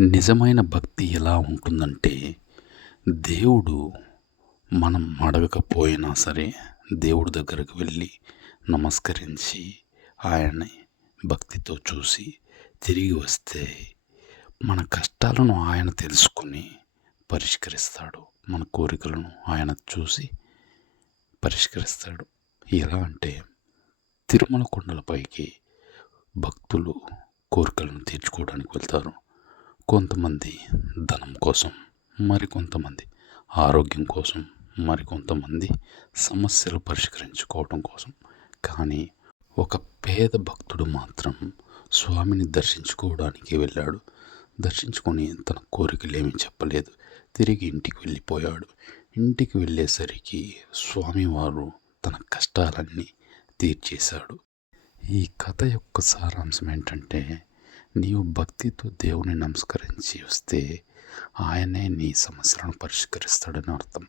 నిజమైన భక్తి ఎలా ఉంటుందంటే, దేవుడు మనం అడగకపోయినా సరే, దేవుడి దగ్గరకు వెళ్ళి నమస్కరించి, ఆయన్ని భక్తితో చూసి తిరిగి వస్తే, మన కష్టాలను ఆయన తెలుసుకొని పరిష్కరిస్తాడు. మన కోరికలను ఆయన చూసి పరిష్కరిస్తాడు. ఎలా అంటే, తిరుమల కొండలపైకి భక్తులు కోరికలను తీర్చుకోవడానికి వెళ్తారు. కొంతమంది ధనం కోసం, మరికొంతమంది ఆరోగ్యం కోసం, మరికొంతమంది సమస్యలు పరిష్కరించుకోవడం కోసం. కానీ ఒక పేద భక్తుడు మాత్రం స్వామిని దర్శించుకోవడానికి వెళ్ళాడు. దర్శించుకొని తన కోరికలేమీ చెప్పలేదు. తిరిగి ఇంటికి వెళ్ళిపోయాడు. ఇంటికి వెళ్ళేసరికి స్వామివారు తన కష్టాలన్నీ తీర్చేశాడు. ఈ కథ యొక్క సారాంశం ఏంటంటే, నీవు భక్తితో దేవుని నమస్కరించి వస్తే ఆయనే నీ సమస్యలను పరిష్కరిస్తాడని అర్థం.